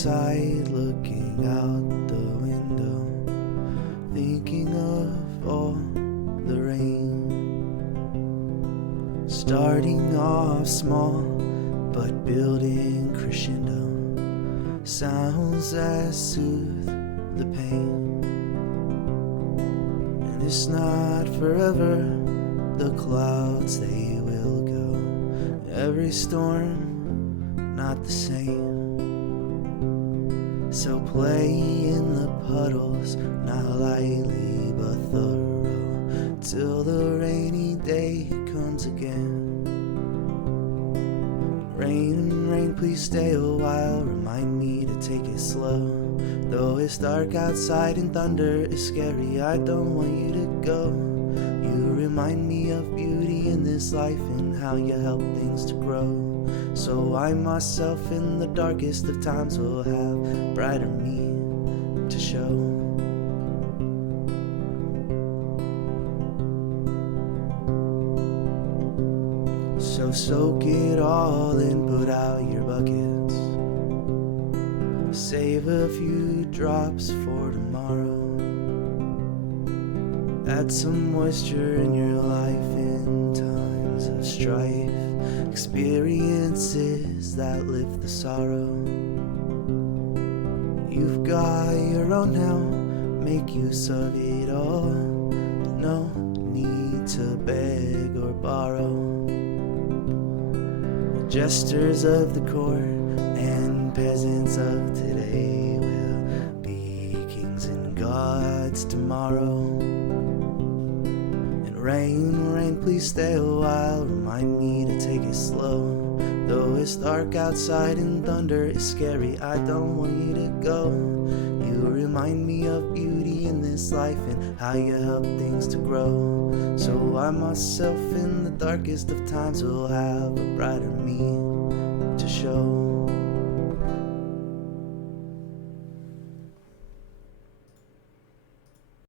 outside, looking out the window, thinking of all the rain. Starting off small, but building crescendo, sounds that soothe the pain. And it's not forever, the clouds they will go, every storm not the same. So play in the puddles, not lightly but thorough, till the rainy day comes again. Rain, rain, please stay a while, remind me to take it slow. Though it's dark outside and thunder is scary, I don't want you to go. You remind me of beauty in this life and how you help things to grow. So I myself in the darkest of times will have brighter me to show. So soak it all and put out your buckets. Save a few drops for tomorrow. Add some moisture in your life in times of strife, experiences that lift the sorrow. You've got your own now, make use of it all. No need to beg or borrow. Jesters of the court and peasants of today will be kings and gods tomorrow. And rain, rain, please stay a while, remind me to take it slow. Though it's dark outside and thunder is scary, I don't want you to go. You remind me of beauty in this life and how you help things to grow. So I myself in the darkest of times will have a brighter me